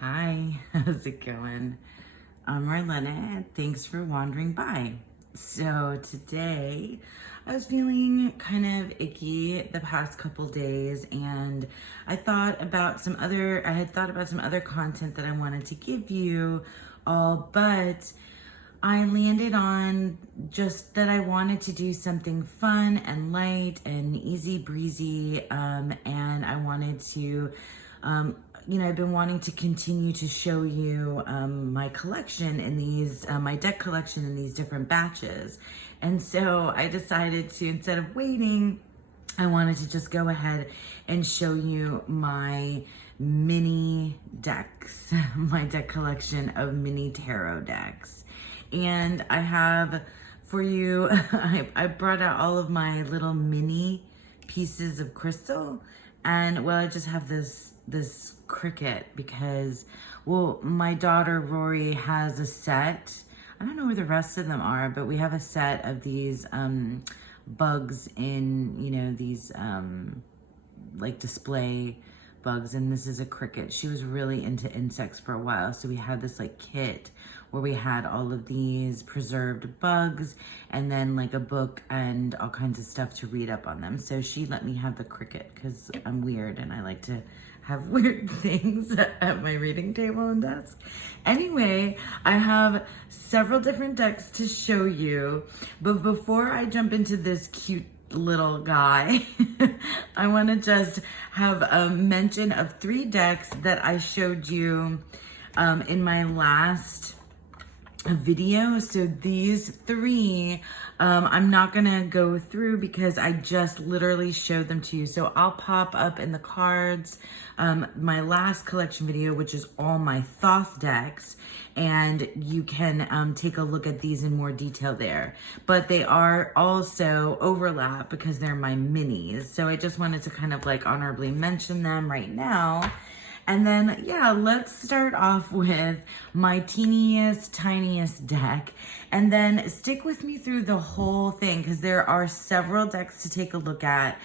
Hi, how's it going? I'm Marlena. Thanks for wandering by. So today I was feeling kind of icky the past couple days, and I had thought about some other content that I wanted to give you all, but I landed on just that I wanted to do something fun and light and easy breezy, and I wanted to I've been wanting to continue to show you my collection in these, my deck collection in these different batches. And so I decided to, instead of waiting, I wanted to just go ahead and show you my mini decks, my deck collection of mini tarot decks. And I have for you, I brought out all of my little mini pieces of crystal. And well, I just have this cricket because, well, my daughter Rory has a set. I don't know where the rest of them are, but we have a set of these bugs in, these like display bugs, and this is a cricket. She was really into insects for a while, so we had this like kit where we had all of these preserved bugs and then like a book and all kinds of stuff to read up on them. So she let me have the cricket because I'm weird and I like to have weird things at my reading table and desk. Anyway, I have several different decks to show you, but before I jump into this cute little guy, I want to just have a mention of 3 decks that I showed you in my last video. So these 3 I'm not gonna go through because I just literally showed them to you. So I'll pop up in the cards my last collection video, which is all my Thoth decks, and you can take a look at these in more detail there. But they are also overlap because they're my minis. So I just wanted to kind of like honorably mention them right now. And then, yeah, let's start off with my teeniest, tiniest deck. And then stick with me through the whole thing because there are several decks to take a look at.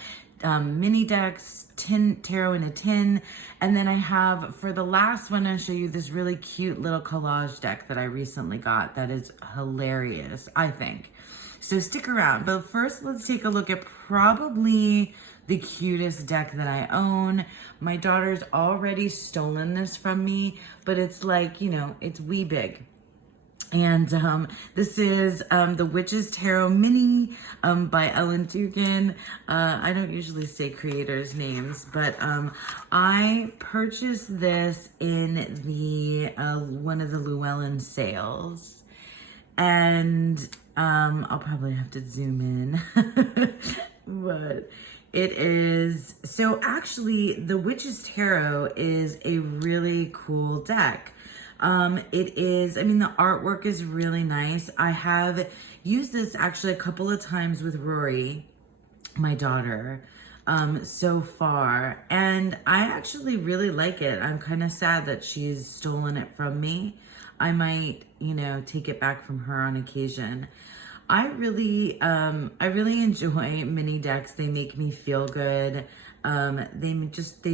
Mini decks, tarot in a tin. And then I have, for the last one, I'll show you this really cute little collage deck that I recently got that is hilarious, I think. So stick around. But first, let's take a look at probably the cutest deck that I own. My daughter's already stolen this from me, but it's like, it's wee big. And this is the Witch's Tarot Mini by Ellen Dugan. I don't usually say creators' names, but I purchased this in the one of the Llewellyn sales. And I'll probably have to zoom in, but it is, so actually the Witch's Tarot is a really cool deck. It is, the artwork is really nice. I have used this actually a couple of times with Rory, my daughter, so far, and I actually really like it. I'm kind of sad that she's stolen it from me. I might, take it back from her on occasion. I really enjoy mini decks. They make me feel good. They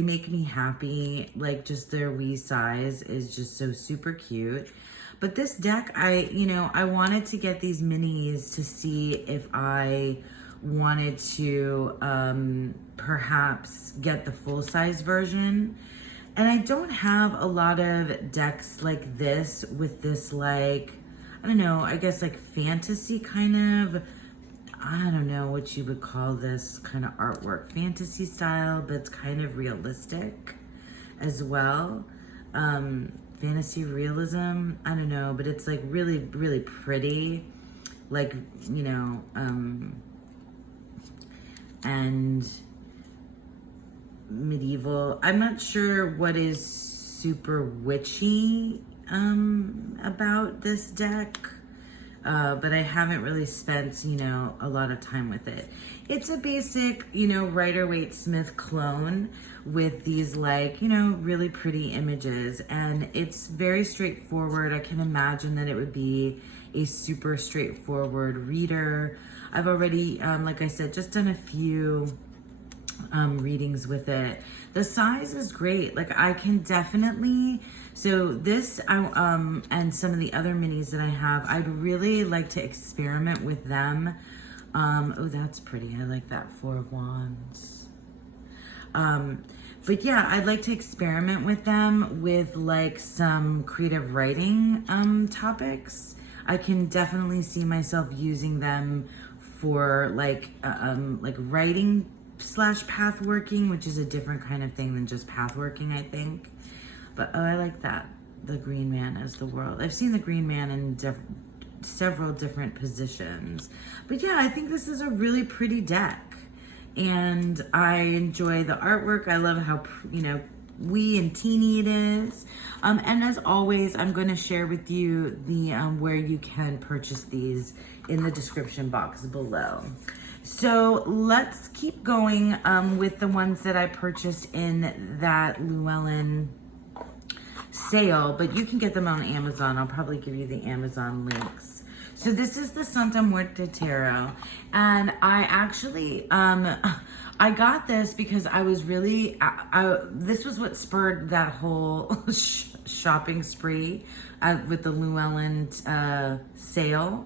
make me happy. Like just their wee size is just so super cute. But this deck, I wanted to get these minis to see if I wanted to perhaps get the full size version. And I don't have a lot of decks like this with this like, I don't know, I guess like fantasy kind of, I don't know what you would call this kind of artwork. Fantasy style, but it's kind of realistic as well. Fantasy realism, I don't know, but it's like really, really pretty. Like, and medieval. I'm not sure what is super witchy about this deck, but I haven't really spent, a lot of time with it. It's a basic, Rider-Waite Smith clone with these like, really pretty images, and it's very straightforward. I can imagine that it would be a super straightforward reader. I've already, like I said, just done a few readings with it. The size is great. Like I can definitely, so this, and some of the other minis that I have, I'd really like to experiment with them. Oh, that's pretty. I like that, 4 of Wands. But yeah, I'd like to experiment with them with like some creative writing topics. I can definitely see myself using them for like writing / path working, which is a different kind of thing than just path working, I think. But oh, I like that, the Green Man as the world. I've seen the Green Man in several different positions. But yeah, I think this is a really pretty deck. And I enjoy the artwork. I love how, you know, wee and teeny it is. And as always, I'm going to share with you the where you can purchase these in the description box below. So let's keep going with the ones that I purchased in that Llewellyn sale, but you can get them on Amazon. I'll probably give you the Amazon links. So this is the Santa Muerte Tarot, and I actually, I got this because I was really, this was what spurred that whole shopping spree with the Llewellyn sale,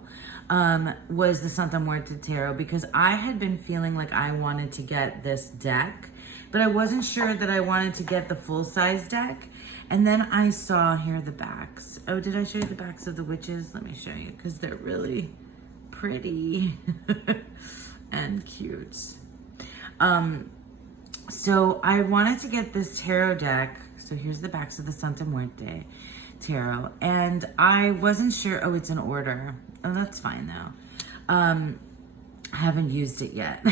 was the Santa Muerte Tarot, because I had been feeling like I wanted to get this deck, but I wasn't sure that I wanted to get the full-size deck. And then I saw, here are the backs. Oh, did I show you the backs of the witches? Let me show you, because they're really pretty and cute. So I wanted to get this tarot deck. So here's the backs of the Santa Muerte Tarot. And I wasn't sure, oh, it's an order. Oh, that's fine though. I haven't used it yet.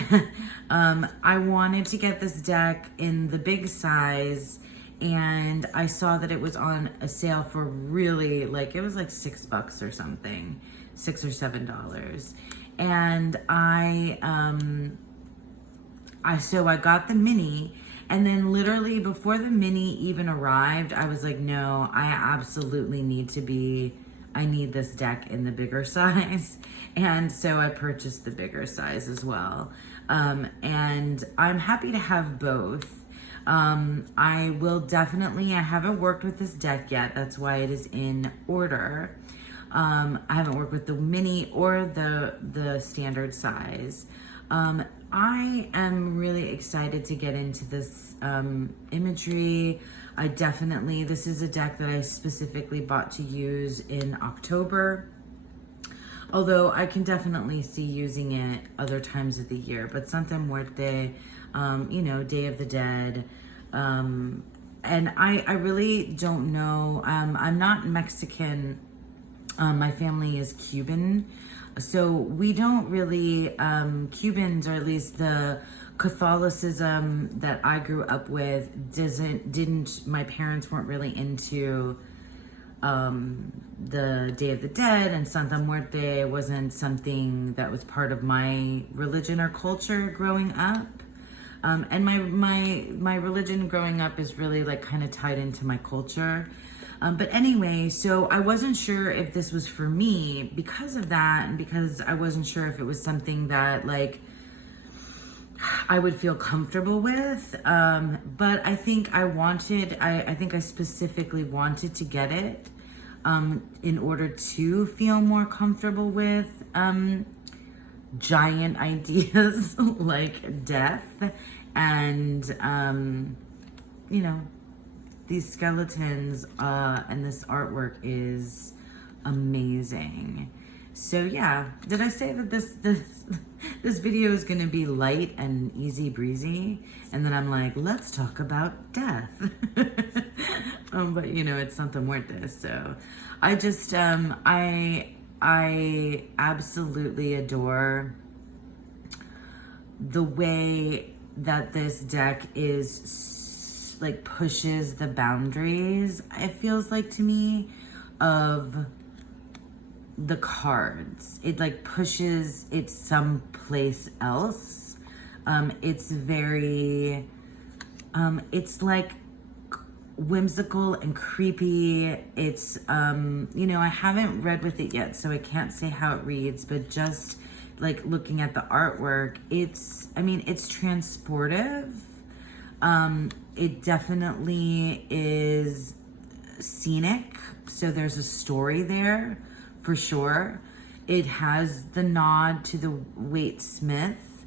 I wanted to get this deck in the big size, and I saw that it was on a sale for really, like, it was like $6 or something, $6 or $7. And so I got the mini, and then literally before the mini even arrived, I was like, no, I absolutely I need this deck in the bigger size. And so I purchased the bigger size as well. And I'm happy to have both. I will definitely, I haven't worked with this deck yet. That's why it is in order. I haven't worked with the mini or the standard size. I am really excited to get into this imagery. This is a deck that I specifically bought to use in October. Although I can definitely see using it other times of the year. But Santa Muerte, you know, Day of the Dead. And I really don't know. I'm not Mexican. My family is Cuban. So we don't really, Cubans, or at least the Catholicism that I grew up with, my parents weren't really into the Day of the Dead, and Santa Muerte wasn't something that was part of my religion or culture growing up. And my religion growing up is really like kind of tied into my culture. But anyway, so I wasn't sure if this was for me because of that, and because I wasn't sure if it was something that like I would feel comfortable with. But I think I think I specifically wanted to get it in order to feel more comfortable with giant ideas like death and, you know, these skeletons and this artwork is amazing. So yeah, did I say that this video is gonna be light and easy breezy? And then I'm like, let's talk about death. But you know, it's Santa Muerte, so I just, I absolutely adore the way that this deck is like pushes the boundaries, it feels like to me, of the cards. It like pushes it someplace else. It's very, it's like whimsical and creepy. It's, you know, I haven't read with it yet, so I can't say how it reads, but just like looking at the artwork, it's transportive. It definitely is scenic, so there's a story there for sure. It has the nod to the Waite Smith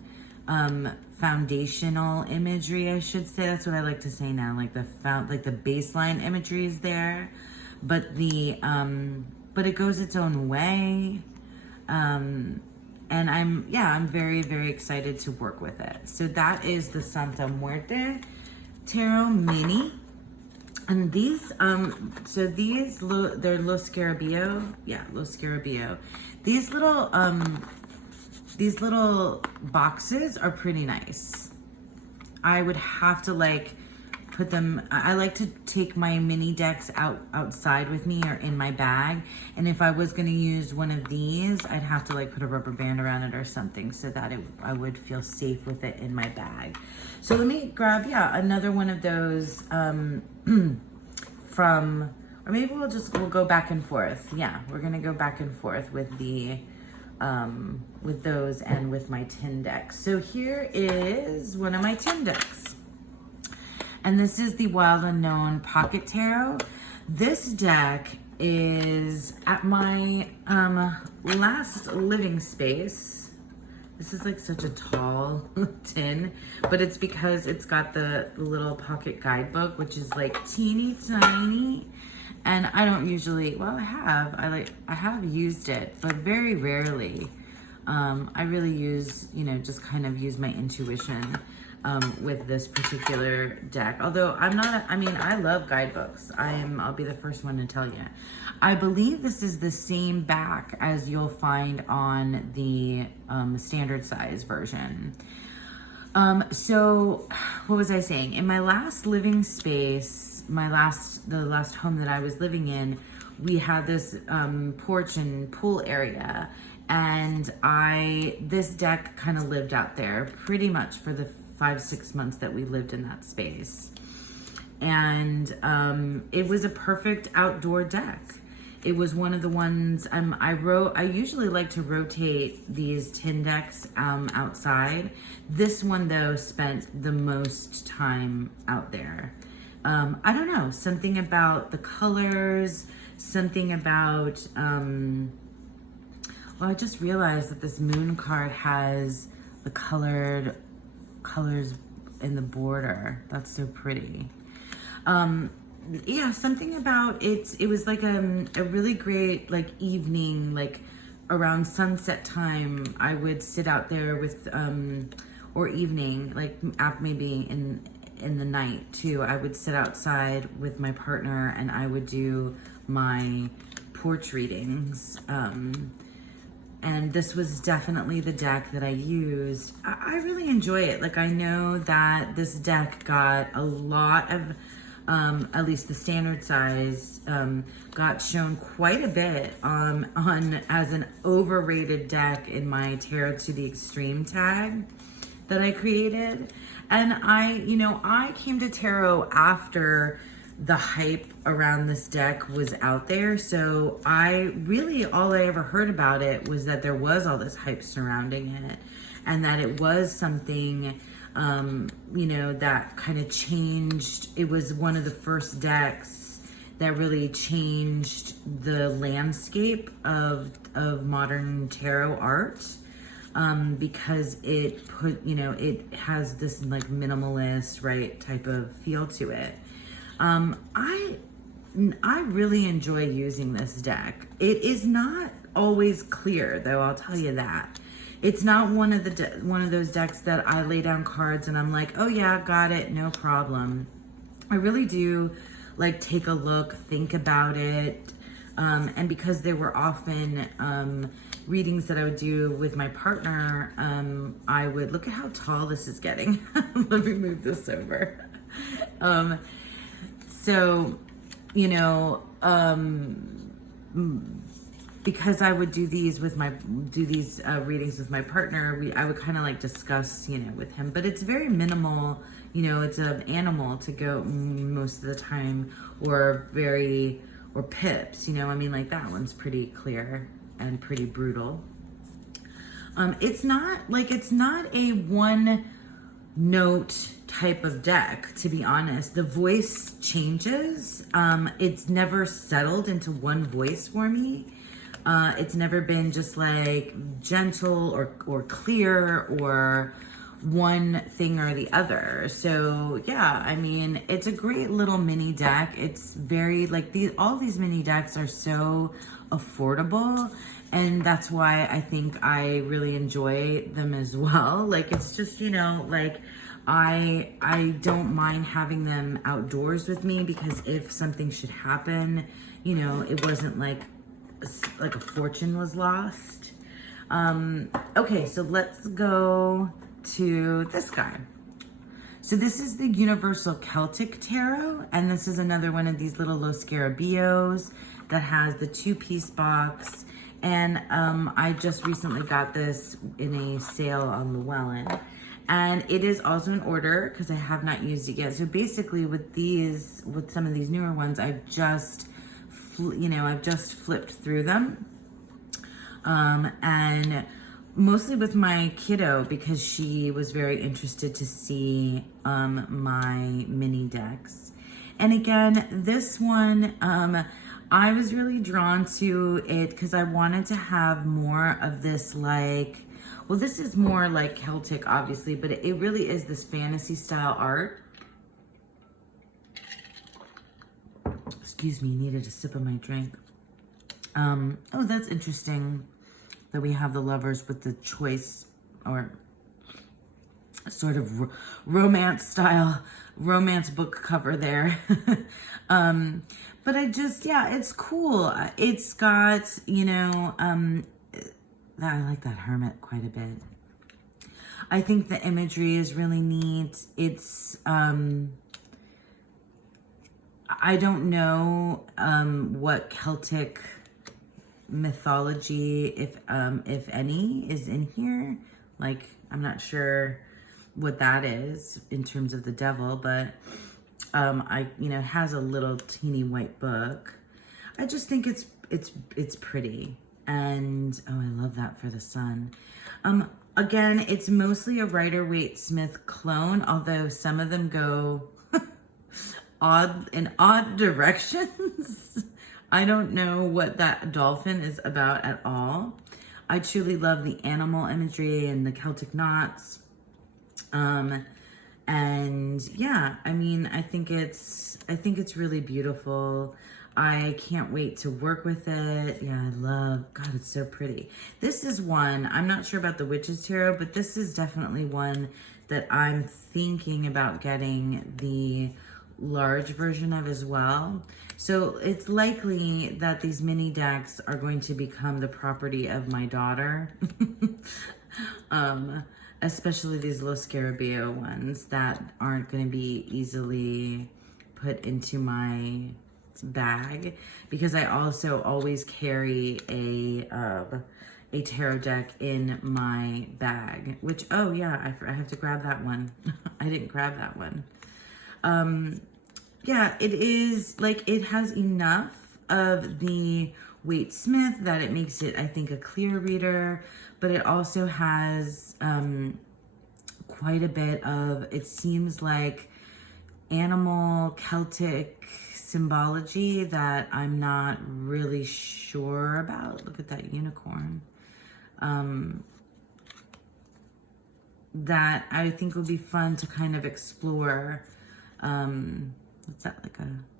foundational imagery, I should say. That's what I like to say now. Like the baseline imagery is there, but it goes its own way. And I'm very, very excited to work with it. So that is the Santa Muerte Tarot Mini. And these, they're Lo Scarabeo. Yeah, Lo Scarabeo. These little boxes are pretty nice. I would have to like put them, I like to take my mini decks outside with me or in my bag. And if I was gonna use one of these, I'd have to like put a rubber band around it or something so that I would feel safe with it in my bag. So let me grab, another one of those or maybe we'll go back and forth. Yeah, we're gonna go back and forth with with those and with my tin decks. So here is one of my tin decks. And this is the Wild Unknown Pocket Tarot. This deck is at my last living space. This is like such a tall tin, but it's because it's got the little pocket guidebook, which is like teeny tiny. And I don't usually, well, I have used it, but very rarely. I really use, just kind of use my intuition with this particular deck. Although I love guidebooks. I'll be the first one to tell you. I believe this is the same back as you'll find on the standard size version. So what was I saying? In my last living space, the last home that I was living in, we had this porch and pool area, and this deck kind of lived out there pretty much for the 5-6 months that we lived in that space. And it was a perfect outdoor deck. It was one of the ones I usually like to rotate these tin decks outside. This one though spent the most time out there. I don't know, something about the colors, something about, I just realized that this moon card has the colors in the border. That's so pretty. Something about it. It was like a really great like evening, like around sunset time. I would sit out there with, or evening, like maybe in the night too. I would sit outside with my partner and I would do my porch readings. And this was definitely the deck that I used. I really enjoy it. Like I know that this deck got a lot of, at least the standard size, got shown quite a bit on as an overrated deck in my Tarot to the Extreme tag that I created. And I came to tarot after the hype around this deck was out there. So all I ever heard about it was that there was all this hype surrounding it and that it was something, that kind of changed. It was one of the first decks that really changed the landscape of modern tarot art. Because it has this like minimalist, right, type of feel to it. I really enjoy using this deck. It is not always clear though, I'll tell you that. It's not one of those decks that I lay down cards and I'm like, oh yeah, got it, no problem. I really do like take a look, think about it. And because there were often readings that I would do with my partner, I would look at how tall this is getting. Let me move this over. Because I would do these readings with my partner, I would kind of like discuss, with him. But it's very minimal. It's an animal to go most of the time, or pips. Like that one's pretty clear and pretty brutal. It's not a one note type of deck, to be honest. The voice changes. It's never settled into one voice for me. It's never been just like gentle or clear or one thing or the other. So yeah, I mean, it's a great little mini deck. It's very like all these mini decks are so affordable, and that's why I think I really enjoy them as well. Like, it's just, you know, like I don't mind having them outdoors with me, because if something should happen, you know, it wasn't like a fortune was lost. Okay, so let's go to this guy. So this is the Universal Celtic Tarot, and this is another one of these little Los Scarabaeos that has the 2-piece box. And I just recently got this in a sale on Llewellyn, and it is also in order because I have not used it yet. So basically, with some of these newer ones, I've just flipped through them, and mostly with my kiddo, because she was very interested to see my mini decks. And again, this one, I was really drawn to it because I wanted to have more of this, like, well, this is more like Celtic, obviously, but it really is this fantasy style art. Excuse me, needed a sip of my drink. Oh, that's interesting that we have the lovers with the choice, or sort of romance book cover there. But yeah, it's cool. It's got, you know, I like that hermit quite a bit. I think the imagery is really neat. It's, I don't know what Celtic mythology, if any, is in here. Like, I'm not sure what that is in terms of the devil, but it has a little teeny white book. I just think it's pretty, and oh, I love that for the sun. Again, it's mostly a Rider-Waite Smith clone, although some of them go in odd directions. I don't know what that dolphin is about at all. I truly love the animal imagery and the Celtic knots. And yeah, I mean, I think it's really beautiful. I can't wait to work with it. Yeah, God, it's so pretty. This is one, I'm not sure about the Witch's Tarot, but this is definitely one that I'm thinking about getting the large version of as well. So it's likely that these mini decks are going to become the property of my daughter. Especially these Los Scarabaeo ones that aren't going to be easily put into my bag, because I also always carry a tarot deck in my bag, which, oh yeah, I have to grab that one. I didn't grab that one. Yeah, it is, like, it has enough of the Waite Smith that it makes it, I think, a clear reader, but it also has quite a bit of, it seems like, animal Celtic symbology that I'm not really sure about. Look at that unicorn. That I think would be fun to kind of explore. What's that,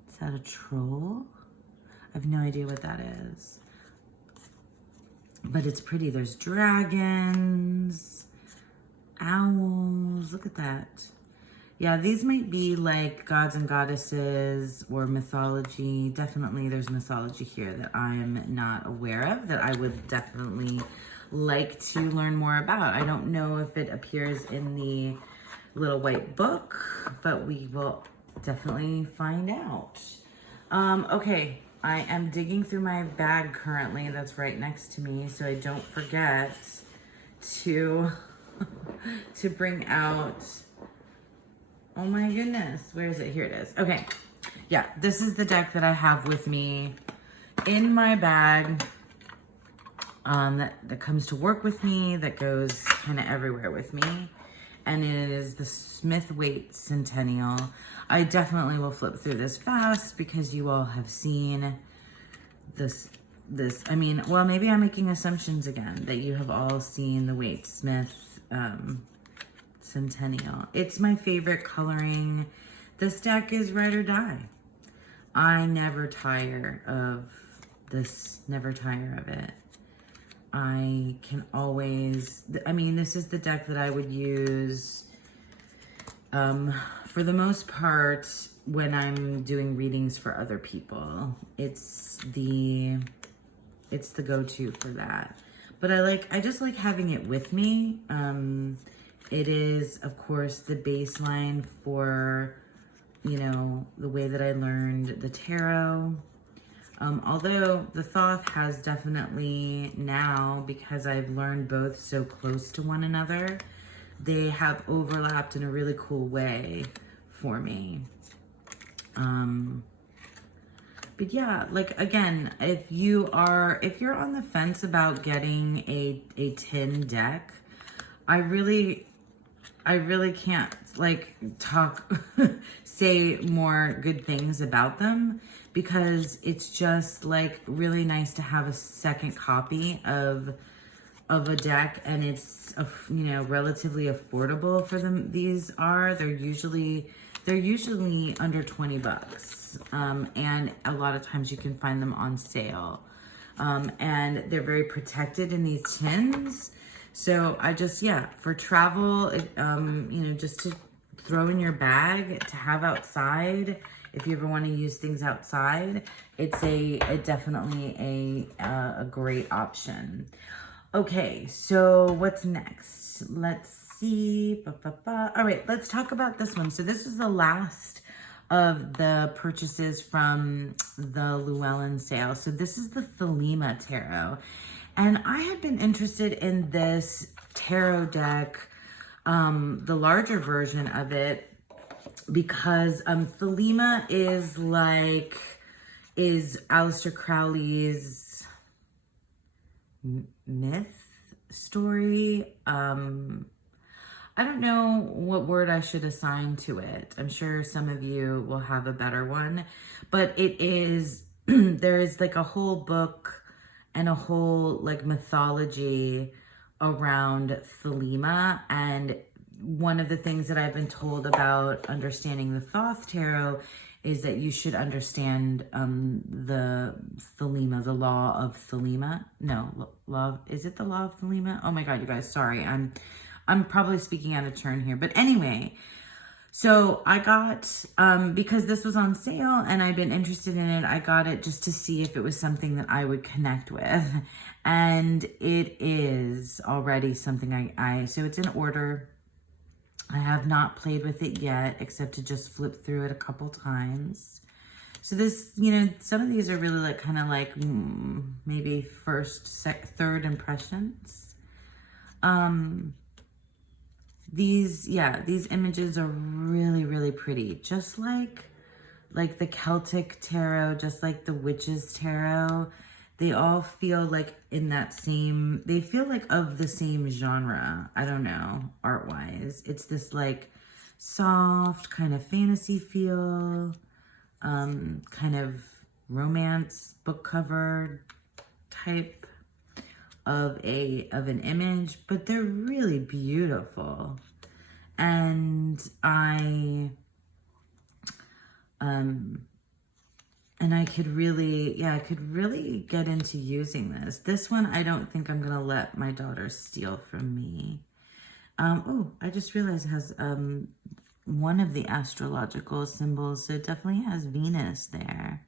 is that a troll? I have no idea what that is. But it's pretty. There's dragons, owls. Look at that. Yeah, these might be like gods and goddesses or mythology. Definitely there's mythology here that I'm not aware of, that I would definitely like to learn more about. I don't know if it appears in the little white book, but we will definitely find out. Okay, I am digging through my bag currently that's right next to me, so I don't forget to to bring out, oh my goodness, where is it? Here it is. Okay, yeah, this is the deck that I have with me in my bag. that comes to work with me, that goes kind of everywhere with me. And it is the Smith-Waite Centennial. I definitely will flip through this fast because you all have seen this, I mean, well, maybe I'm making assumptions again, that you have all seen the Waite Smith Centennial. It's my favorite coloring. This deck is ride or die. I never tire of this, never tire of it. I can always, I mean, this is the deck that I would use for the most part when I'm doing readings for other people. It's the go-to for that. But I just like having it with me. It is, of course, the baseline for, you know, the way that I learned the tarot. Although the Thoth has definitely now, because I've learned both so close to one another, they have overlapped in a really cool way for me. But yeah, like again, if you're on the fence about getting a tin deck, I really can't like say more good things about them, because it's just like really nice to have a second copy of a deck, and it's you know, relatively affordable for them. They're usually under 20 bucks, and a lot of times you can find them on sale, and they're very protected in these tins. So I just, yeah, for travel, you know, just to throw in your bag to have outside, if you ever want to use things outside, it's definitely a great option. Okay, so what's next? Let's see. All right, let's talk about this one. So this is the last of the purchases from the Llewellyn sale. So this is the Lima Tarot. And I had been interested in this tarot deck, the larger version of it, because Thelema is Aleister Crowley's myth story. I don't know what word I should assign to it. I'm sure some of you will have a better one, but it is, there is like a whole book and a whole like mythology around Thelema. And one of the things that I've been told about understanding the Thoth Tarot is that you should understand the Thelema, the law of Thelema. No, is it the law of Thelema? Oh my God, you guys, sorry. I'm probably speaking out of turn here. But anyway, so I got, because this was on sale and I'd been interested in it, I got it just to see if it was something that I would connect with. And it is already something so it's in order. I have not played with it yet, except to just flip through it a couple times. So this, you know, some of these are really like kind of like maybe third impressions. These images are really, really pretty. Just like the Celtic tarot, just like the Witches tarot. They all feel like they feel like of the same genre. I don't know, art-wise. It's this like soft kind of fantasy feel, kind of romance book cover type of an image, but they're really beautiful. And I could really get into using this. This one, I don't think I'm gonna let my daughter steal from me. Oh, I just realized it has one of the astrological symbols, so it definitely has Venus there,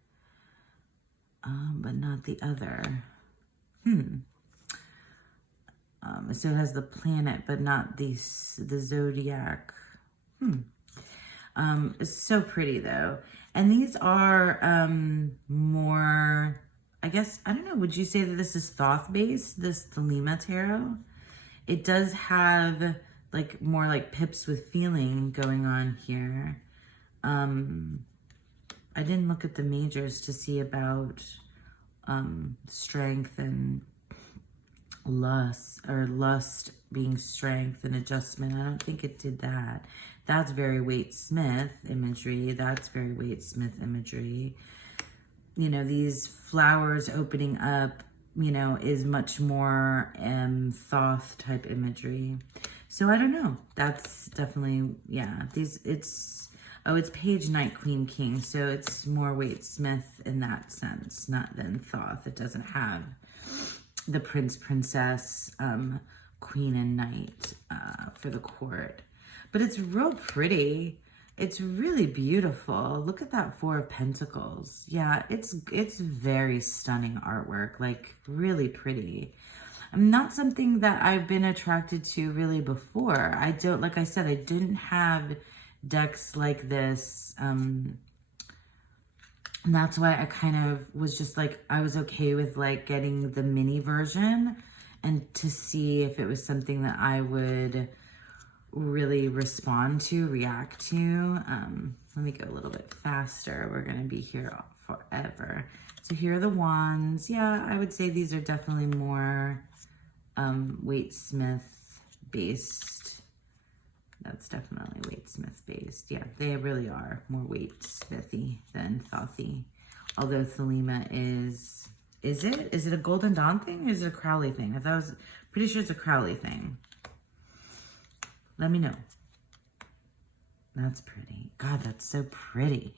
but not the other. So it has the planet, but not the zodiac. It's so pretty though. And these are more, I guess, I don't know, would you say that this is Thoth based, this Lima Tarot? It does have like more like pips with feeling going on here. I didn't look at the majors to see about strength and lust being strength and adjustment. I don't think it did that. That's very Waite Smith imagery. That's very Waite Smith imagery. You know, these flowers opening up, you know, is much more Thoth type imagery. So I don't know. That's definitely, yeah. It's Page, Knight, Queen, King. So it's more Waite Smith in that sense, not than Thoth. It doesn't have the prince, princess, queen, and knight for the court. But it's real pretty. It's really beautiful. Look at that Four of Pentacles. Yeah, it's very stunning artwork, like really pretty. Not something that I've been attracted to really before. I don't, like I said, I didn't have decks like this. And that's why I kind of was just like, I was okay with like getting the mini version and to see if it was something that I would really respond to, react to. Let me go a little bit faster. We're going to be here forever. So here are the wands. Yeah, I would say these are definitely more Waite Smith based. That's definitely Waite Smith based. Yeah, they really are more Waite Smithy than Thothy. Although Thelema is it a Golden Dawn thing or is it a Crowley thing? I thought I was pretty sure it's a Crowley thing. Let me know. That's pretty. God, that's so pretty.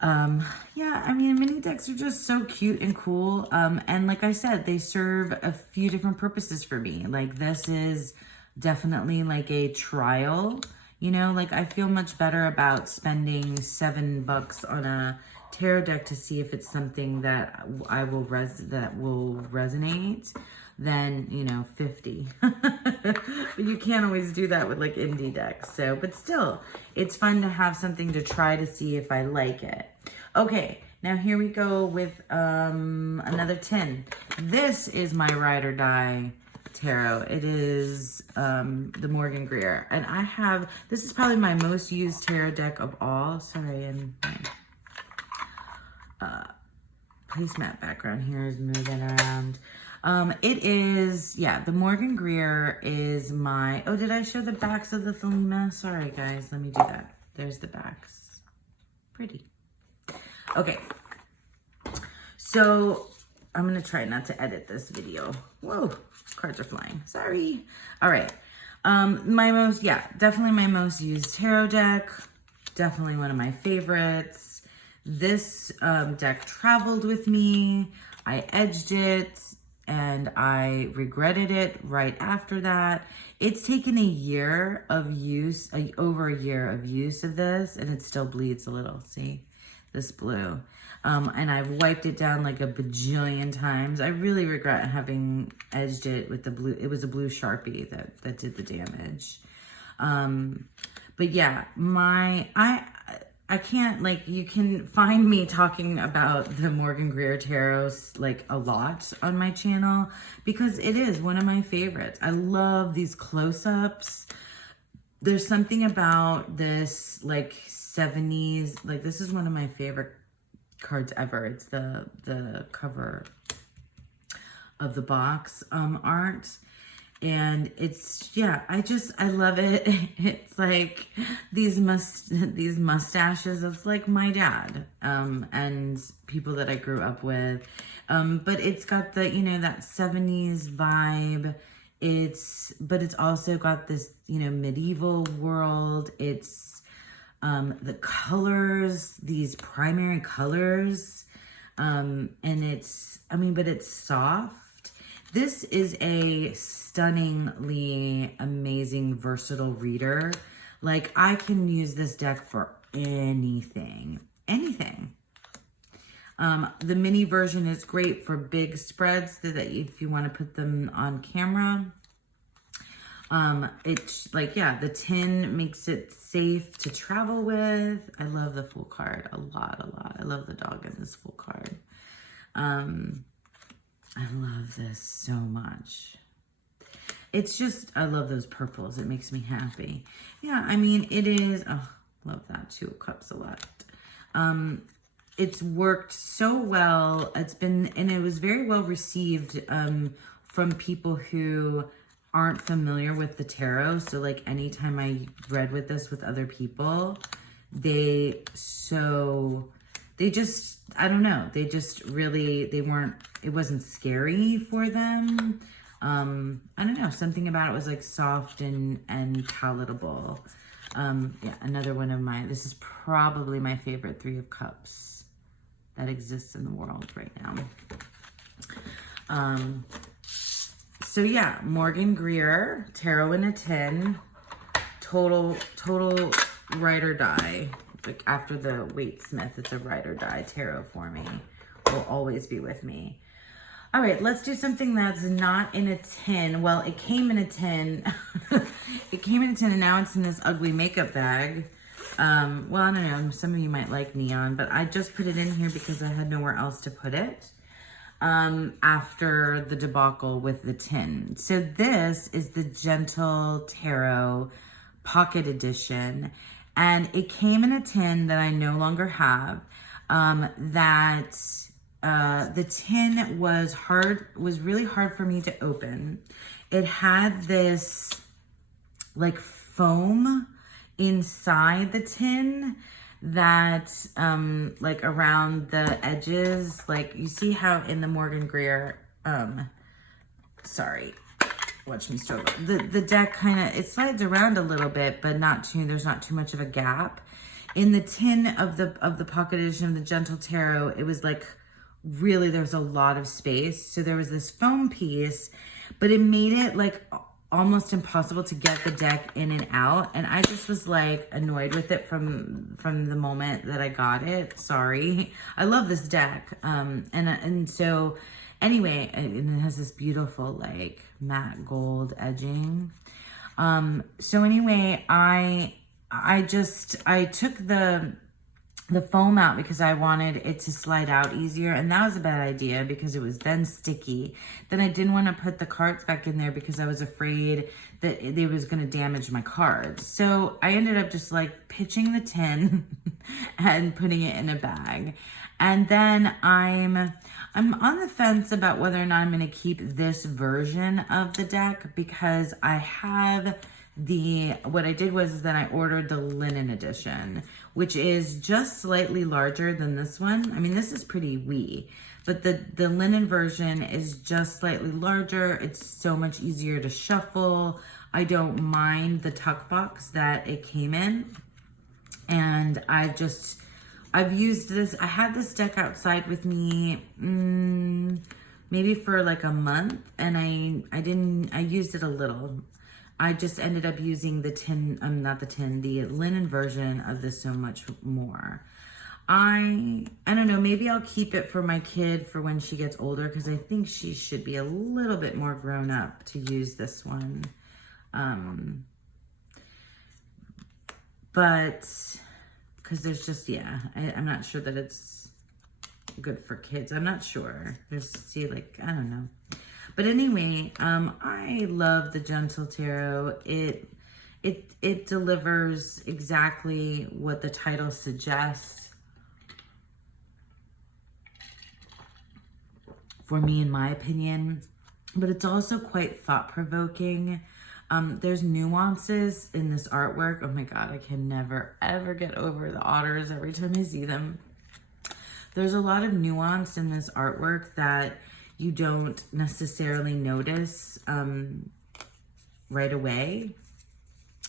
Yeah, I mean, mini decks are just so cute and cool. And like I said, they serve a few different purposes for me. Like this is definitely like a trial, you know, like I feel much better about spending $7 on a tarot deck to see if it's something that that will resonate than, you know, 50. But you can't always do that with like indie decks. So, but still, it's fun to have something to try to see if I like it. Okay, now here we go with another 10. This is my Ride or Die tarot. It is the Morgan Greer. And this is probably my most used tarot deck of all. Sorry, and my placemat background here is moving around. It is, yeah, the Morgan Greer is my, oh, did I show the backs of the Thelema? Sorry, guys, let me do that. There's the backs. Pretty. Okay. So, I'm going to try not to edit this video. Whoa, cards are flying. Sorry. All right. Definitely my most used tarot deck. Definitely one of my favorites. This deck traveled with me. I edged it. And I regretted it right after that. It's taken a year of use, over a year of use of this, and it still bleeds a little. See, this blue. And I've wiped it down like a bajillion times. I really regret having edged it with the blue. It was a blue Sharpie that did the damage. But yeah, I can't, like, you can find me talking about the Morgan Greer Tarot, like, a lot on my channel because it is one of my favorites. I love these close-ups. There's something about this, like, 70s, like, this is one of my favorite cards ever. It's the cover of the box art. And it's, yeah, I love it. It's like these mustaches of like my dad, and people that I grew up with. But it's got the, you know, that 70s vibe. But it's also got this, you know, medieval world. It's, the colors, these primary colors. And it's, I mean, but it's soft. This is a stunningly amazing, versatile reader. Like, I can use this deck for anything. Anything. The mini version is great for big spreads so that if you want to put them on camera. It's like, yeah, the tin makes it safe to travel with. I love the full card a lot. I love the dog in this full card. I love this so much. It's just, I love those purples. It makes me happy. Yeah, I mean, it is, oh, love that, 2 of Cups a lot. It's worked so well. It's been, and it was very well received from people who aren't familiar with the tarot. So like anytime I read with this with other people, they just, I don't know, they just really, it wasn't scary for them. I don't know, something about it was like soft and palatable. Yeah, another one of this is probably my favorite Three of Cups that exists in the world right now. So yeah, Morgan Greer, Tarot in a Tin, total ride or die. Like after the Waite-Smith, it's a ride or die tarot for me. Will always be with me. All right, let's do something that's not in a tin. Well, it came in a tin. It came in a tin and now it's in this ugly makeup bag. Well, I don't know, some of you might like neon, but I just put it in here because I had nowhere else to put it after the debacle with the tin. So this is the Gentle Tarot Pocket Edition. And it came in a tin that I no longer have. The tin was really hard for me to open. It had this like foam inside the tin that like around the edges, like you see how in the Morgan Greer, sorry, watch me struggle. The deck kind of, it slides around a little bit, but there's not too much of a gap. In the tin of the Pocket Edition of the Gentle Tarot, it was like, really, there's a lot of space. So there was this foam piece, but it made it like almost impossible to get the deck in and out. And I just was like annoyed with it from the moment that I got it. Sorry. I love this deck. And so anyway, and it has this beautiful like matte gold edging. So anyway, I took the foam out because I wanted it to slide out easier, and that was a bad idea because it was then sticky. Then I didn't want to put the cards back in there because I was afraid that it was going to damage my cards. So I ended up just like pitching the tin and putting it in a bag. And then I'm on the fence about whether or not I'm going to keep this version of the deck because I have what I did was then I ordered the linen edition, which is just slightly larger than this one. I mean, this is pretty wee, but the linen version is just slightly larger. It's so much easier to shuffle. I don't mind the tuck box that it came in. And I've used this. I had this deck outside with me maybe for like a month, and I used it a little. I just ended up using the linen version of this so much more. I don't know, maybe I'll keep it for my kid for when she gets older because I think she should be a little bit more grown up to use this one. But because there's just, yeah, I'm not sure that it's good for kids. I'm not sure. I don't know. But anyway, I love the Gentle Tarot. It delivers exactly what the title suggests for me, in my opinion. But it's also quite thought-provoking. There's nuances in this artwork. Oh my God, I can never, ever get over the otters every time I see them. There's a lot of nuance in this artwork that you don't necessarily notice right away.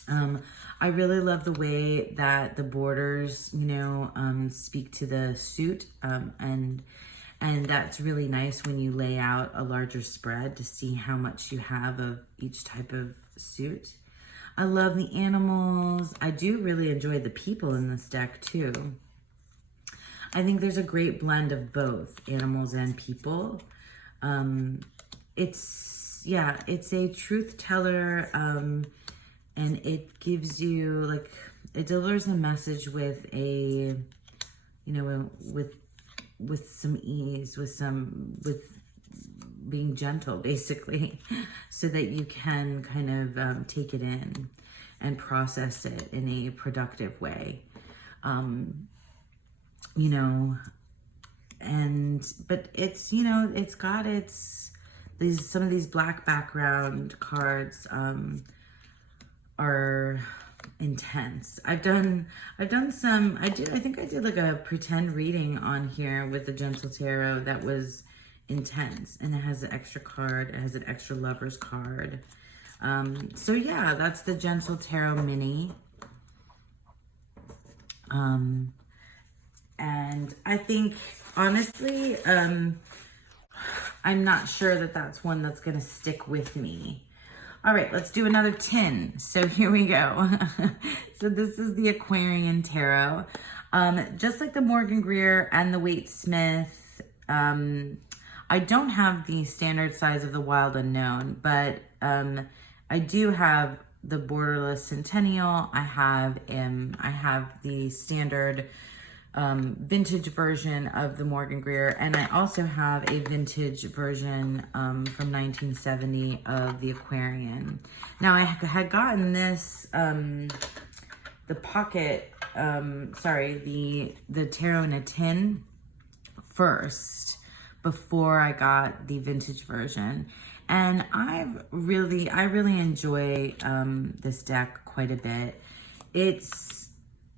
I really love the way that the borders, speak to the suit, and that's really nice when you lay out a larger spread to see how much you have of each type of suit. I love the animals. I do really enjoy the people in this deck too. I think there's a great blend of both animals and people. It's a truth teller, and it gives you it delivers a message with with some ease, with being gentle, basically, so that you can kind of take it in and process it in a productive way. But it's, it's got its some of these black background cards are intense. I've done some, I think I did like a pretend reading on here with the Gentle Tarot that was intense, and it has an extra card, it has an extra Lover's card. So yeah, that's the Gentle Tarot mini. And I think, honestly, I'm not sure that that's one that's going to stick with me. All right, let's do another 10. So here we go. So this is the Aquarium Tarot. Just like the Morgan Greer and the Waite Smith, I don't have the standard size of the Wild Unknown, but I do have the borderless Centennial. I have the standard vintage version of the Morgan Greer, and I also have a vintage version from 1970 of the Aquarium. Now I had gotten this, the pocket, the tarot in a tin first before I got the vintage version. And I really enjoy this deck quite a bit. It's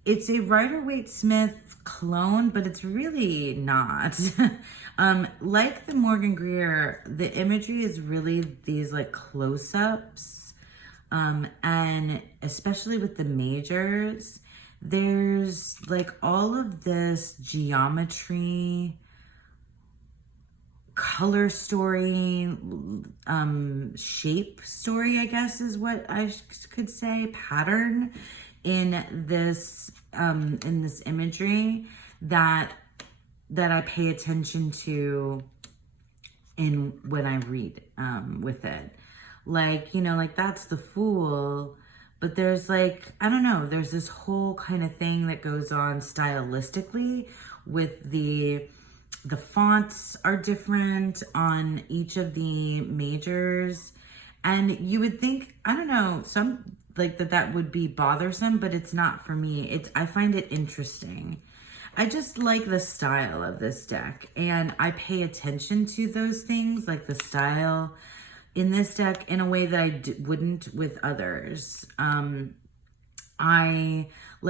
a Rider-Waite Smith clone, but it's really not. Like the Morgan Greer, the imagery is really these like close-ups, and especially with the majors, there's like all of this geometry, color story, shape story, I guess is what I could say, pattern in this imagery that I pay attention to when I read with it. Like, you know, like that's the Fool, but there's like, I don't know, there's this whole kind of thing that goes on stylistically with the fonts are different on each of the majors. And you would think, I don't know, some like that would be bothersome, but it's not for me. I find it interesting. I just like the style of this deck, and I pay attention to those things, like the style in this deck, in a way that I wouldn't with others. I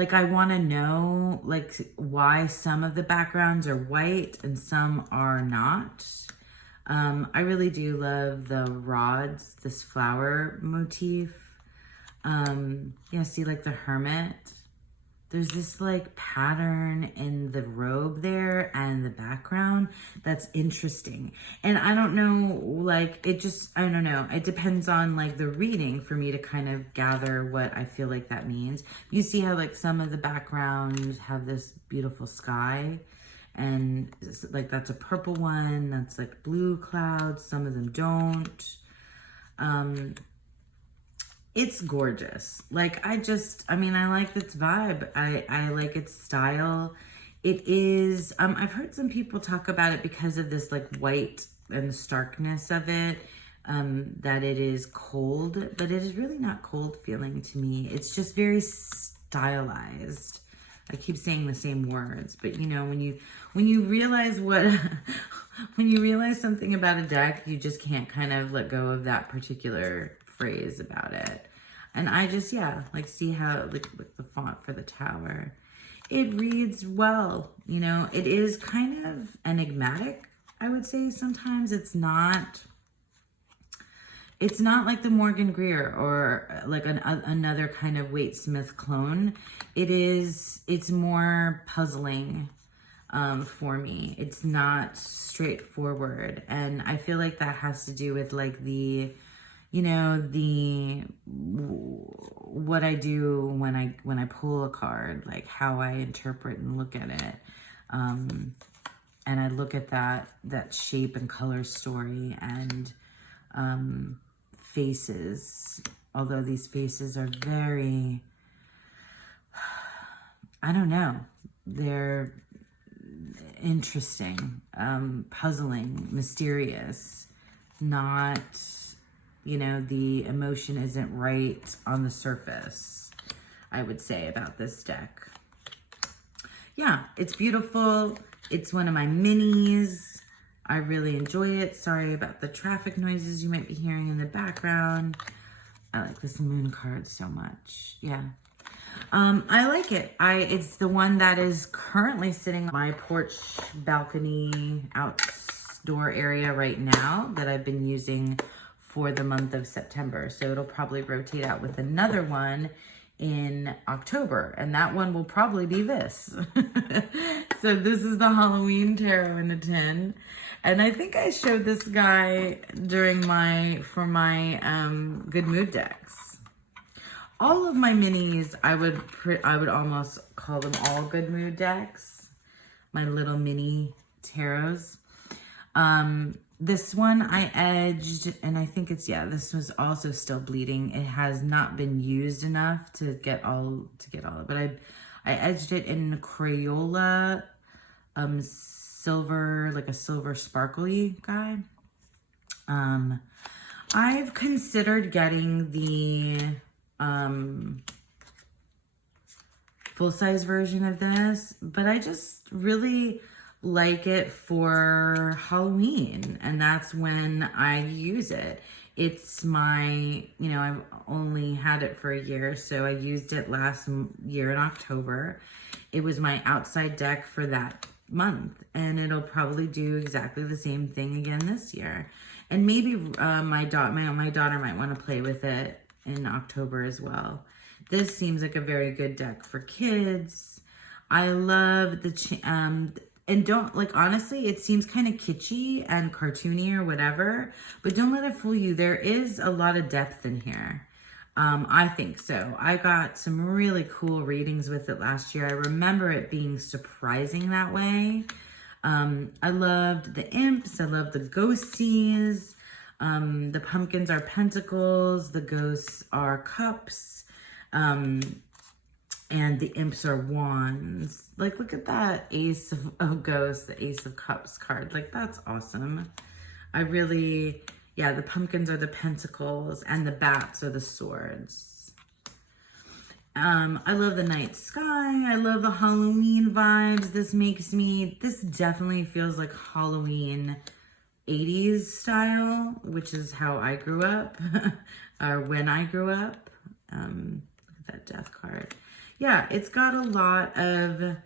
want to know like why some of the backgrounds are white and some are not. I really do love the rods, this flower motif. Yeah, see like the Hermit. There's this like pattern in the robe there and the background that's interesting. And I don't know, like I don't know. It depends on like the reading for me to kind of gather what I feel like that means. You see how like some of the backgrounds have this beautiful sky, and like that's a purple one, that's like blue clouds, some of them don't. It's gorgeous. Like, I like its vibe. I like its style. It is, I've heard some people talk about it because of this like white and the starkness of it, that it is cold, but it is really not cold feeling to me. It's just very stylized. I keep saying the same words, but you know, when you realize when you realize something about a deck, you just can't kind of let go of that particular phrase about it. And I just, yeah, like see how, like with the font for the tower, it reads well, you know. It is kind of enigmatic, I would say. Sometimes it's not like the Morgan Greer or like another kind of Waite Smith clone. It's more puzzling for me. It's not straightforward. And I feel like that has to do with like what I do when I pull a card, like how I interpret and look at it. And I look at that shape and color story and faces, although these faces are very, I don't know, they're interesting, puzzling, mysterious, not, you know, the emotion isn't right on the surface, I would say, about this deck. Yeah, it's beautiful. It's one of my minis. I really enjoy it. Sorry about the traffic noises you might be hearing in the background. I like this moon card so much. Yeah. I like it. It's the one that is currently sitting on my porch balcony outdoor area right now that I've been using for the month of September. So it'll probably rotate out with another one in October, and that one will probably be this. So this is the Halloween tarot in a tin, and I think I showed this guy during my good mood decks. All of my minis, I would almost call them all good mood decks. My little mini tarots. This one I edged, and I think it's, yeah, this was also still bleeding. It has not been used enough to get all of it, but I edged it in Crayola, silver, like a silver sparkly guy. I've considered getting the full-size version of this, but I just really like it for Halloween, and that's when I use it. It's my, I've only had it for a year, so I used it last year in October. It was my outside deck for that month, and it'll probably do exactly the same thing again this year. And maybe my daughter might want to play with it in October as well. This seems like a very good deck for kids. I love the and don't, like, honestly, it seems kind of kitschy and cartoony or whatever, but don't let it fool you. There is a lot of depth in here. I think so. I got some really cool readings with it last year. I remember it being surprising that way. I loved the imps. I loved the ghosties. The pumpkins are pentacles. The ghosts are cups. And the imps are wands. Like, look at that ace of ghosts, the ace of cups card. Like, that's awesome. The pumpkins are the pentacles, and the bats are the swords. I love the night sky. I love the Halloween vibes. This definitely feels like Halloween 80s style, which is how I grew up, or when I grew up. Look at that death card. Yeah, it's got a lot of,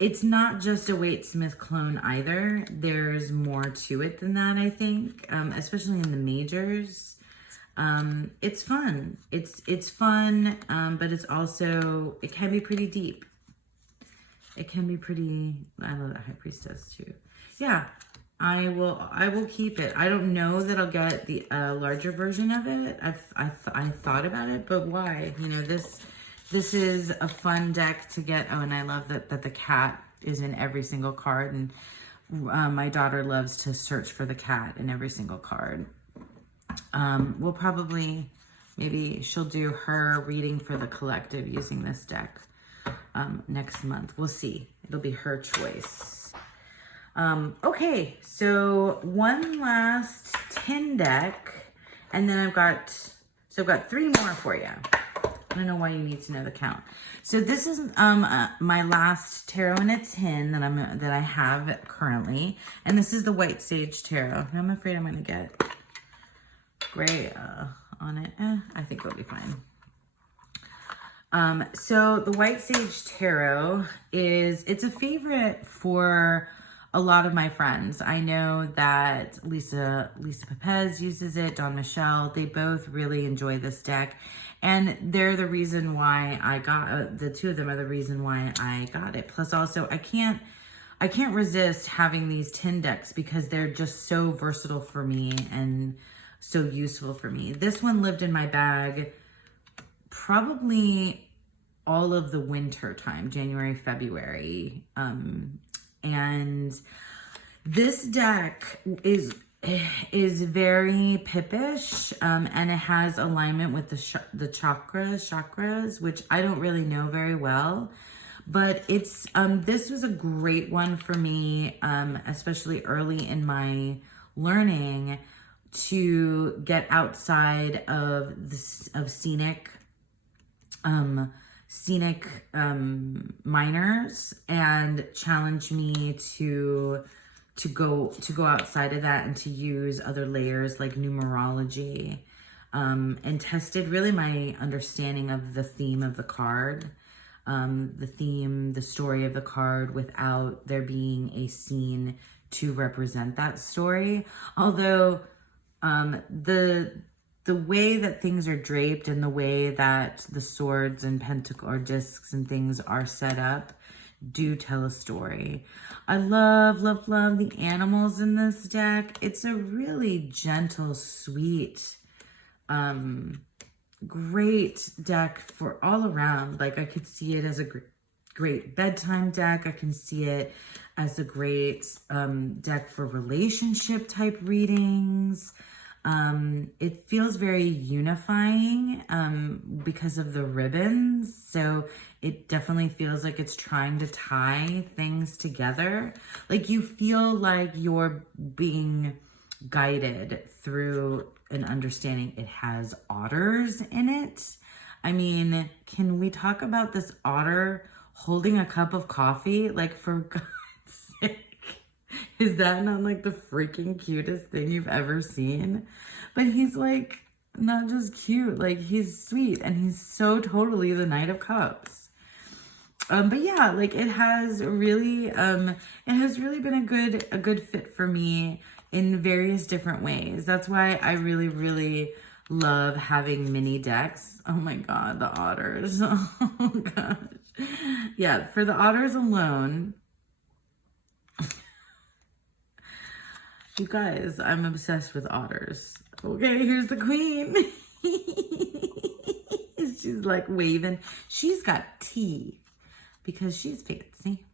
it's not just a Waite Smith clone either. There's more to it than that, I think, especially in the majors. It's fun. It's fun, but it's also, it can be pretty deep. It can be pretty, I love that High Priestess too. Yeah, I will keep it. I don't know that I'll get the larger version of it. I thought about it, but why? This is a fun deck to get. Oh, and I love that the cat is in every single card. And my daughter loves to search for the cat in every single card. We'll probably, maybe she'll do her reading for the collective using this deck next month. We'll see. It'll be her choice. Okay, so one last 10 deck. And then I've got 3 more for you. I don't know why you need to know the count. So this is my last tarot in a tin that I have currently, and this is the White Sage Tarot. I'm afraid I'm gonna get gray on it. I think it'll be fine. So the White Sage Tarot it's a favorite for a lot of my friends. I know that Lisa Pepez uses it, Dawn Michelle, they both really enjoy this deck. And they're the reason why I got, the two of them are the reason why I got it. Plus also, I can't resist having these tin decks because they're just so versatile for me and so useful for me. This one lived in my bag probably all of the winter time, January, February. And this deck is very pippish, and it has alignment with the chakras, which I don't really know very well, but it's this was a great one for me, especially early in my learning, to get outside of scenic minors and challenge me to go outside of that and to use other layers like numerology, and tested really my understanding of the theme of the card, the story of the card without there being a scene to represent that story. Although the way that things are draped and the way that the swords and pentacle or discs and things are set up do tell a story. I love, love, love the animals in this deck. It's a really gentle, sweet, great deck for all around. Like I could see it as a great bedtime deck. I can see it as a great deck for relationship type readings. It feels very unifying because of the ribbons. So it definitely feels like it's trying to tie things together. Like you feel like you're being guided through an understanding. It has otters in it. I mean, can we talk about this otter holding a cup of coffee? Like, for God's sake. Is that not like the freaking cutest thing you've ever seen? But he's like not just cute, like he's sweet, and he's so totally the Knight of Cups. But yeah, like it has really been a good fit for me in various different ways. That's why I really, really love having mini decks. Oh my God, the otters. Oh gosh. Yeah, for the otters alone, you guys, I'm obsessed with otters. Okay, here's the queen. She's like waving. She's got tea because she's fancy.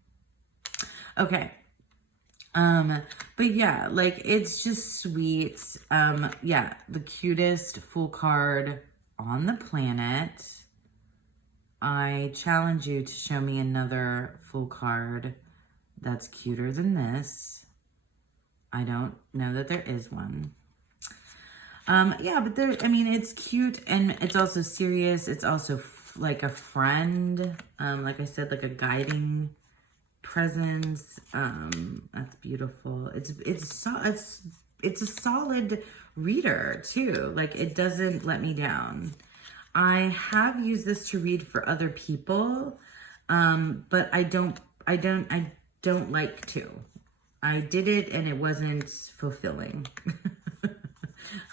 Okay. But yeah, like it's just sweet. Yeah, the cutest full card on the planet. I challenge you to show me another full card that's cuter than this. I don't know that there is one. Yeah, but I mean, it's cute and it's also serious. It's also like a friend. Like I said, like a guiding presence. That's beautiful. It's a solid reader too. Like it doesn't let me down. I have used this to read for other people, but I don't like to. I did it and it wasn't fulfilling.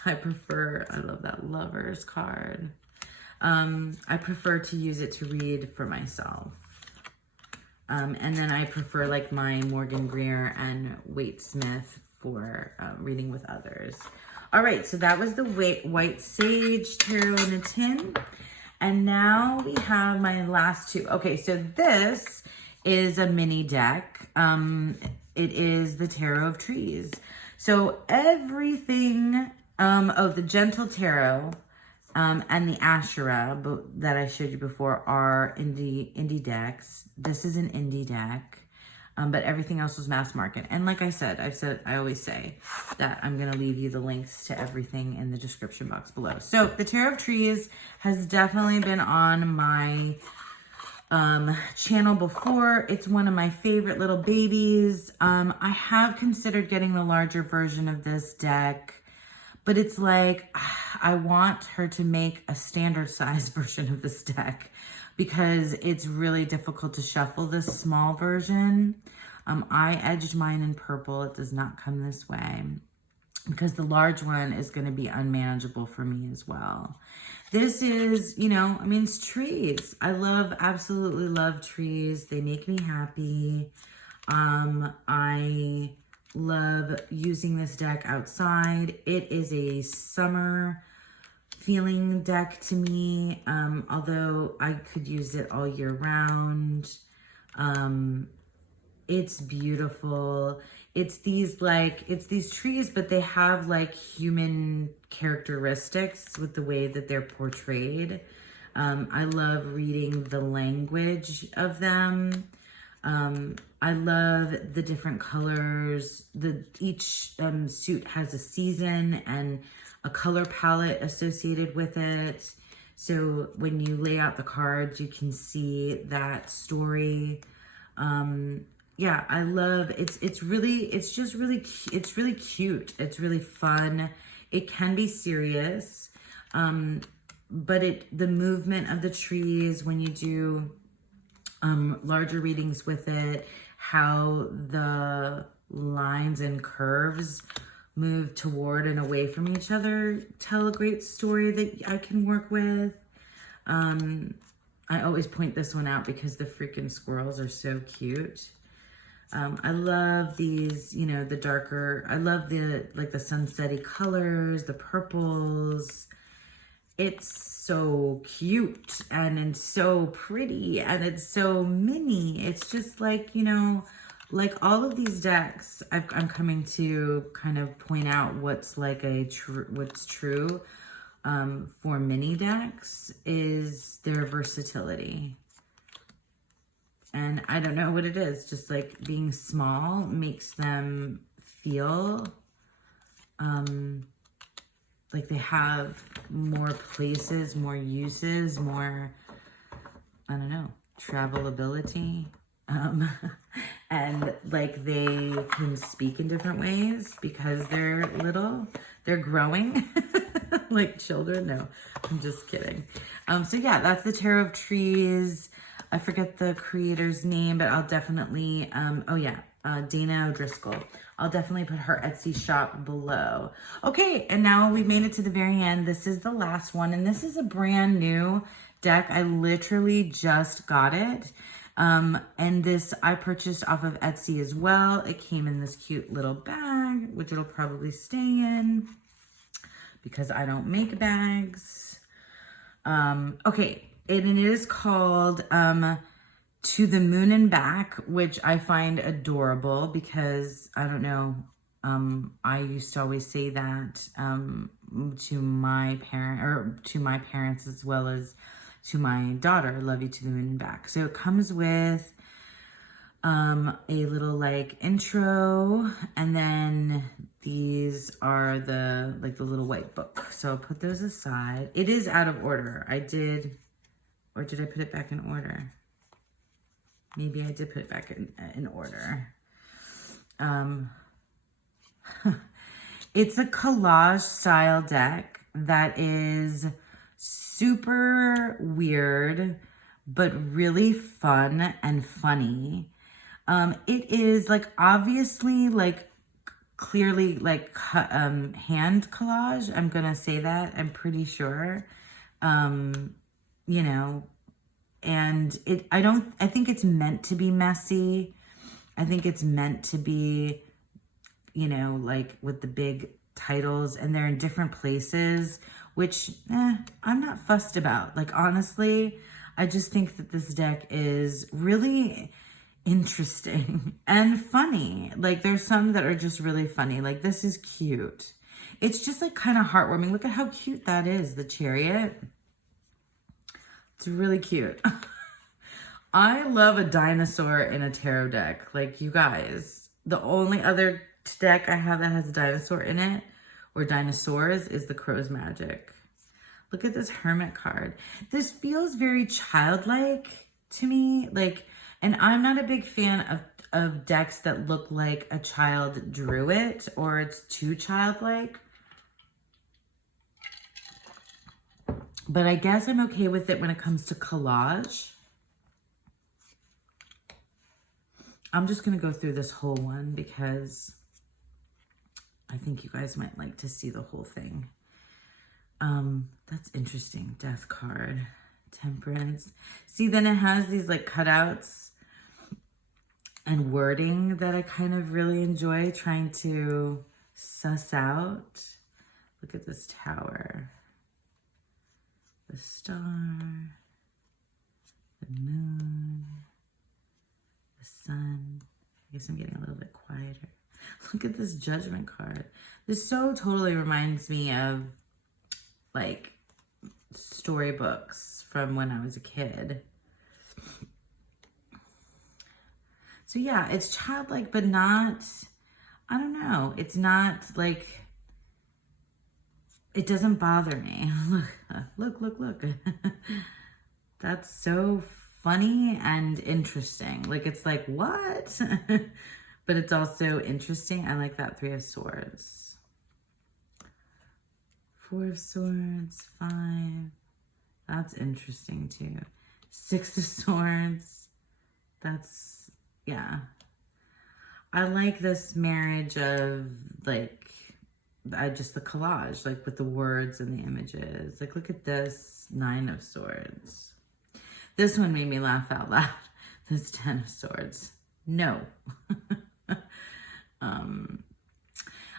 I love that Lovers card. I prefer to use it to read for myself. And then I prefer like my Morgan Greer and Waite Smith for reading with others. All right, so that was the White Sage Tarot in a tin. And now we have my last two. Okay, so this is a mini deck. It is the Tarot of Trees. So everything of the Gentle Tarot and the Asherah that I showed you before are indie decks. This is an indie deck, but everything else was mass market. And like I always say that I'm going to leave you the links to everything in the description box below. So the Tarot of Trees has definitely been on my channel before. It's one of my favorite little babies. I have considered getting the larger version of this deck, but it's like, I want her to make a standard size version of this deck because it's really difficult to shuffle this small version. I edged mine in purple. It does not come this way because the large one is going to be unmanageable for me as well. This is, I mean, it's trees. I absolutely love trees. They make me happy. I love using this deck outside. It is a summer feeling deck to me, although I could use it all year round. It's beautiful. It's these trees, but they have like human characteristics with the way that they're portrayed. I love reading the language of them. I love the different colors. Each suit has a season and a color palette associated with it. So when you lay out the cards, you can see that story. yeah, I love, it's really, it's just really, it's really cute. It's really fun. It can be serious. But the movement of the trees when you do larger readings with it, how the lines and curves move toward and away from each other tell a great story that I can work with. I always point this one out because the freaking squirrels are so cute. I love these, you know, the darker, I love the, like the sunsetty colors, the purples. It's so cute and it's so pretty and it's so mini. It's just like, you know, like all of these decks, I'm coming to kind of point out what's like what's true for mini decks is their versatility. And I don't know what it is, just like being small makes them feel like they have more places, more uses, more, I don't know, travelability. And like they can speak in different ways because they're little, they're growing like children. No, I'm just kidding. So yeah, that's the Tarot of Trees. I forget the creator's name, but I'll definitely, oh yeah, Dana O'Driscoll. I'll definitely put her Etsy shop below. Okay, and now we've made it to the very end. This is the last one, and this is a brand new deck. I literally just got it. And this I purchased off of Etsy as well. It came in this cute little bag, which it'll probably stay in because I don't make bags. Okay, and it is called To the Moon and Back, which I find adorable because I don't know, I used to always say that to my parents as well as to my daughter, love you to the moon and back. So it comes with a little like intro, and then these are the little white book. So I'll put those aside. It is out of order. Or did I put it back in order? Maybe I did put it back in order. It's a collage style deck that is super weird, but really fun and funny. It is like obviously like clearly like hand collage. I'm gonna say that, I'm pretty sure. You know, and I think it's meant to be messy. I think it's meant to be, you know, like with the big titles, and they're in different places, which I'm not fussed about. Like, honestly, I just think that this deck is really interesting and funny. Like, there's some that are just really funny. Like, this is cute. It's just like kind of heartwarming. Look at how cute that is, the chariot. It's really cute. I love a dinosaur in a tarot deck. Like, you guys, the only other deck I have that has a dinosaur in it, or dinosaurs, is the Crow's Magic. Look at this Hermit card. This feels very childlike to me. Like, and I'm not a big fan of decks that look like a child drew it, or it's too childlike. But I guess I'm okay with it when it comes to collage. I'm just going to go through this whole one because I think you guys might like to see the whole thing. That's interesting. Death card. Temperance. See, then it has these like cutouts and wording that I kind of really enjoy trying to suss out. Look at this tower. The star, the moon, the sun. I guess I'm getting a little bit quieter. Look at this Judgment card. This so totally reminds me of like storybooks from when I was a kid. So yeah, it's childlike, but not, I don't know. It's not like, it doesn't bother me. Look. That's so funny and interesting. Like, it's like, what? But it's also interesting. I like that 3 of Swords. 4 of Swords, 5. That's interesting too. 6 of Swords. That's, yeah. I like this marriage of like, just the collage, like with the words and the images. Like, look at this 9 of Swords. This one made me laugh out loud. This 10 of Swords. No.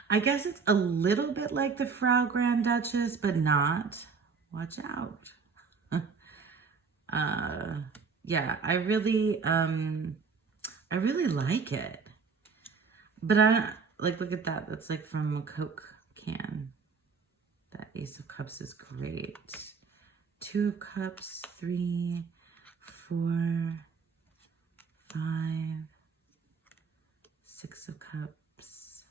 I guess it's a little bit like the Frau Grand Duchess, but not. Watch out. Yeah, I really like it. But like, look at that. That's like from a Coke can. That Ace of Cups is great. 2 of Cups, 3, 4, 5, 6 of Cups.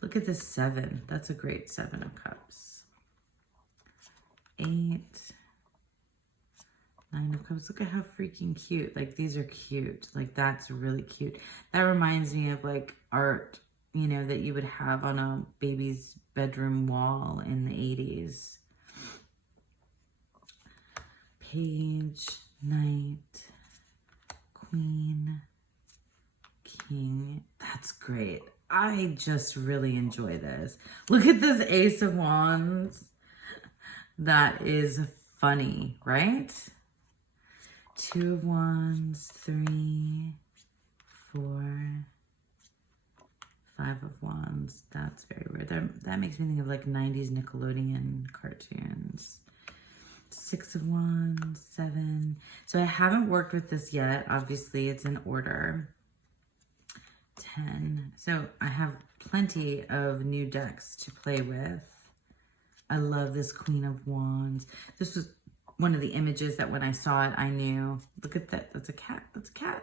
Look at this 7. That's a great 7 of Cups. 8, 9 of Cups. Look at how freaking cute. Like, these are cute. Like, that's really cute. That reminds me of like art, you know, that you would have on a baby's bedroom wall in the 80s. Page, Knight, Queen, King. That's great. I just really enjoy this. Look at this Ace of Wands. That is funny, right? 2 of Wands, 3, 4, 5 of Wands. That's very weird. That makes me think of like 90s Nickelodeon cartoons. 6 of Wands, 7. So I haven't worked with this yet. Obviously, it's in order. 10. So I have plenty of new decks to play with. I love this Queen of Wands. This was one of the images that when I saw it, I knew. Look at that. That's a cat. That's a cat.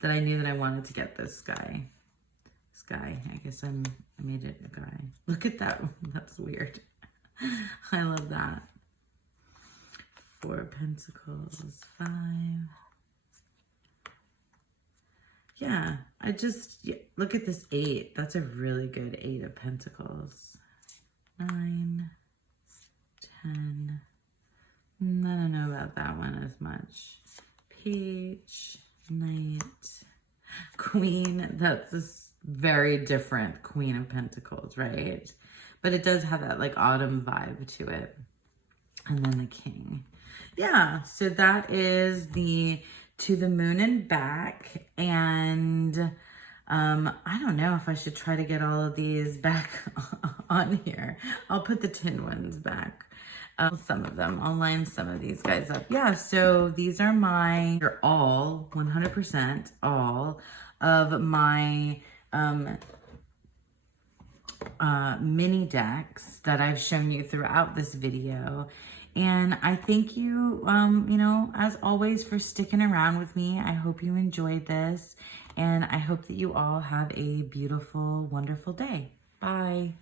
That I knew that I wanted to get this guy. This guy. I guess I made it a guy. Look at that. That's weird. I love that. 4 of Pentacles. 5. Yeah, look at this 8. That's a really good 8 of Pentacles. 9, 10. I don't know about that one as much. Page, Knight, Queen. That's this very different Queen of Pentacles, right? But it does have that like autumn vibe to it. And then the King. Yeah, so that is the To the Moon and Back. And I don't know if I should try to get all of these back on here. I'll put the tin ones back. Some of them. I'll line some of these guys up. Yeah, so these are they're all, 100% all of my mini decks that I've shown you throughout this video. And I thank you, you know, as always, for sticking around with me. I hope you enjoyed this, and I hope that you all have a beautiful, wonderful day. Bye.